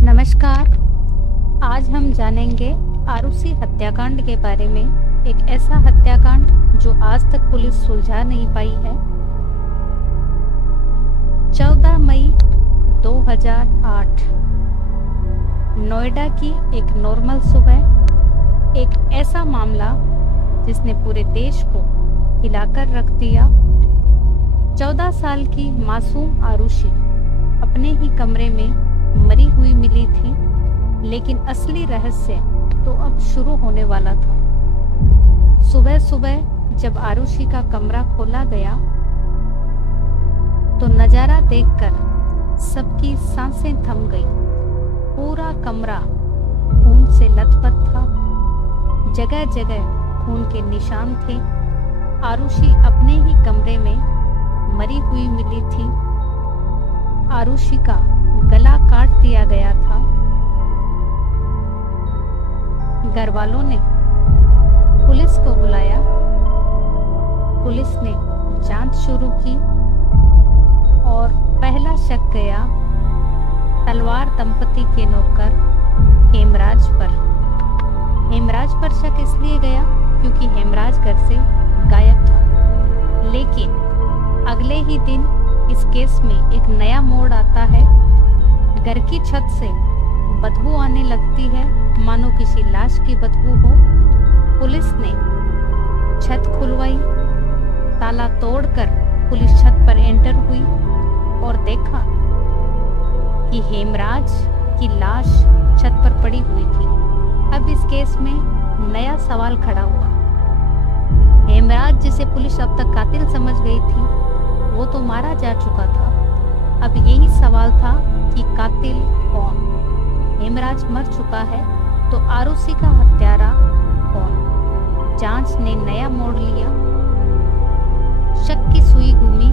नमस्कार। आज हम जानेंगे आरुषि हत्याकांड के बारे में। एक ऐसा हत्याकांड जो आज तक पुलिस सुलझा नहीं पाई है। 14 मई 2008 नोएडा की एक नॉर्मल सुबह। एक ऐसा मामला जिसने पूरे देश को हिलाकर रख दिया। 14 साल की मासूम आरुषि अपने ही कमरे में मरी हुई मिली थी, लेकिन असली रहस्य तो अब शुरू होने वाला था। सुबह सुबह जब आरुषि का कमरा खोला गया तो नजारा देखकर सबकी सांसें थम गई। पूरा कमरा खून से लथपथ था, जगह जगह खून के निशान थे। आरुषि अपने ही कमरे में मरी हुई मिली थी। आरुषि का गला काट दिया गया था। घर वालों ने पुलिस को बुलाया। पुलिस ने जांच शुरू की और पहला शक गया तलवार दंपति के नौकर हेमराज पर। हेमराज पर शक इसलिए गया क्योंकि हेमराज घर से गायब था। लेकिन अगले ही दिन इस केस में एक नया मोड़ आता है। घर की छत से बदबू आने लगती है, मानो किसी लाश की बदबू हो। पुलिस ने छत खुलवाई। ताला तोड़कर पुलिस छत पर एंटर हुई और देखा कि हेमराज की लाश छत पर पड़ी हुई थी। अब इस केस में नया सवाल खड़ा हुआ। हेमराज, जिसे पुलिस अब तक कातिल समझ गई थी, वो तो मारा जा चुका था। अब यही सवाल था कि कातिल कौन। हेमराज मर चुका है तो आरुषि का हत्यारा कौन। जांच ने नया मोड़ लिया। शक की सुई घूमी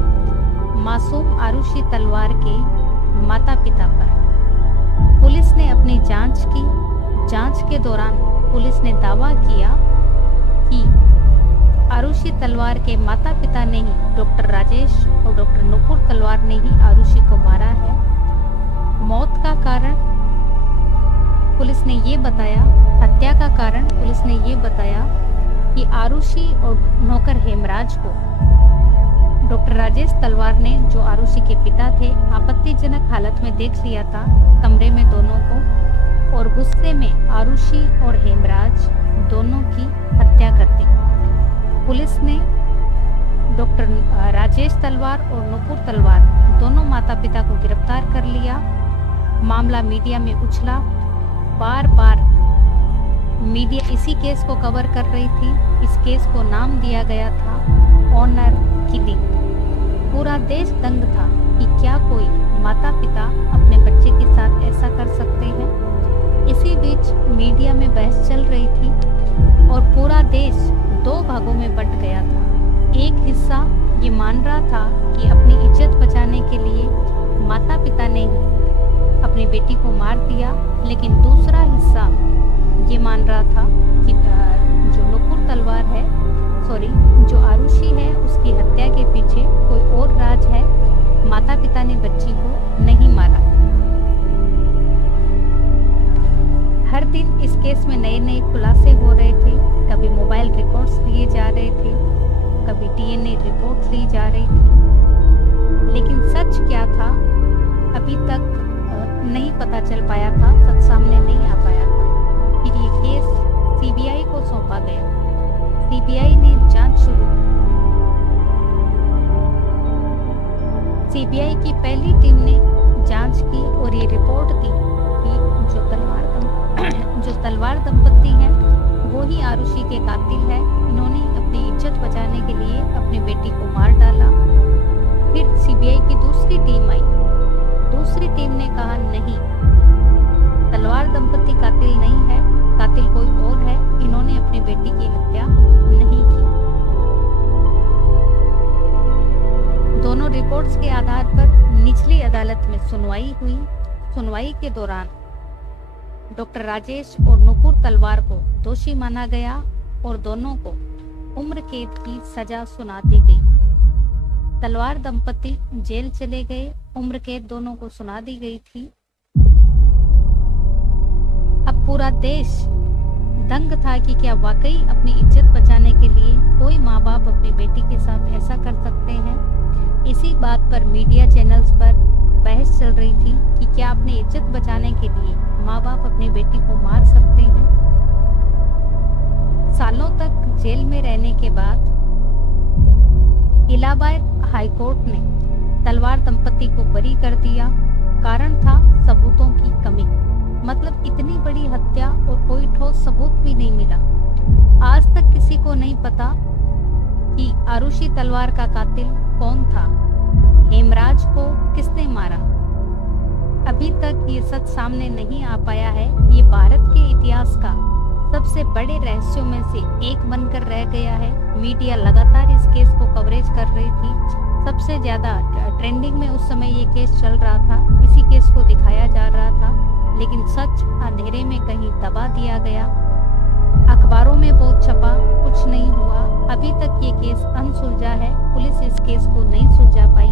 मासूम आरुषि तलवार के माता पिता पर। पुलिस ने अपनी जांच की। जांच के दौरान पुलिस ने दावा किया कि आरुषि तलवार के माता पिता ने ही, डॉक्टर राजेश और डॉक्टर नुपुर तलवार ने ही आरुषि को मारा है। मौत का कारण पुलिस ने ये बताया, हत्या का कारण पुलिस ने ये बताया कि आरुषि और नौकर हेमराज को डॉक्टर राजेश तलवार ने, जो आरुषि के पिता थे, आपत्तिजनक हालत में देख लिया था कमरे में दोनों को, और गुस्से में आरुषि और हेमराज दोनों की हत्या कर दी। पुलिस ने डॉक्टर राजेश तलवार और नुपुर तलवार दोनों माता पिता को गिरफ्तार कर लिया। मामला मीडिया में उछला। बार बार मीडिया इसी केस को कवर कर रही थी। इस केस को नाम दिया गया था ऑनर किलिंग। पूरा देश दंग था कि क्या कोई माता पिता अपने बच्चे के साथ ऐसा कर सकते हैं। इसी बीच मीडिया में बहस चल रही थी और पूरा देश दो भागों में बंट गया था। एक हिस्सा ये मान रहा था कि अपनी इज्जत बचाने के लिए माता पिता ने ही अपनी बेटी को मार दिया, लेकिन दूसरा हिस्सा ये मान रहा था कि जो नुपुर तलवार है, जो आरुषि है, उसकी हत्या के पीछे कोई और राज है। माता पिता ने बच्ची को नहीं मारा। हर दिन इस केस में नए नए खुलासे हो रहे थे। कभी मोबाइल रिकॉर्ड्स लिए जा रहे थे, कभी डीएनए रिपोर्ट ली जा रही थी, लेकिन सच क्या था अभी तक नहीं पता चल पाया था, सच सामने नहीं आ पाया था। फिर ये केस सीबीआई को सौंपा गया। सीबीआई ने जांच शुरू की। सीबीआई की पहली टीम ने जांच की और ये रिपोर्ट दी कि जो तलवार दंपति हैं वो ही आरुषि के कातिल है। इन्होंने अपनी इज्जत बचाने के लिए अपनी बेटी को मार डाला। फिर सीबीआई की दूसरी टीम आई। दूसरी टीम ने कहा नहीं, तलवार दंपति कातिल नहीं है, कातिल कोई और है, इन्होंने अपनी बेटी की हत्या नहीं की। दोनों रिपोर्ट्स के आधार पर निचली अदालत में सुनवाई हुई। सुनवाई के दौरान डॉक्टर राजेश और नुपुर तलवार को दोषी माना गया और दोनों को उम्र कैद की सजा सुना दी गई। तलवार दंपति जेल चले गए। उम्र कैद दोनों को सुना दी गई थी। पूरा देश दंग था कि क्या वाकई अपनी इज्जत बचाने के लिए कोई माँ बाप अपनी बेटी के साथ ऐसा कर सकते हैं। इसी बात पर मीडिया चैनल्स पर बहस चल रही थी कि क्या अपनी इज्जत बचाने के लिए माँ बाप अपनी बेटी को मार सकते हैं। सालों तक जेल में रहने के बाद इलाहाबाद हाईकोर्ट ने तलवार दंपति को बरी कर दिया। कारण था सबूतों की कमी। मतलब इतनी बड़ी हत्या और कोई ठोस सबूत भी नहीं मिला। आज तक किसी को नहीं पता कि आरुषि तलवार का कातिल कौन था, हेमराज को किसने मारा। अभी तक ये सच सामने नहीं आ पाया है। ये भारत के इतिहास का सबसे बड़े रहस्यों में से एक बनकर रह गया है। मीडिया लगातार इस केस को कवरेज कर रही थी। सबसे ज्यादा ट्रेंडिंग में उस समय ये केस चल रहा था। इसी केस को दिखाया जा रहा था, लेकिन सच अंधेरे में कहीं दबा दिया गया। अखबारों में बहुत छपा, कुछ नहीं हुआ। अभी तक ये केस अनसुलझा है। पुलिस इस केस को नहीं सुलझा पाई।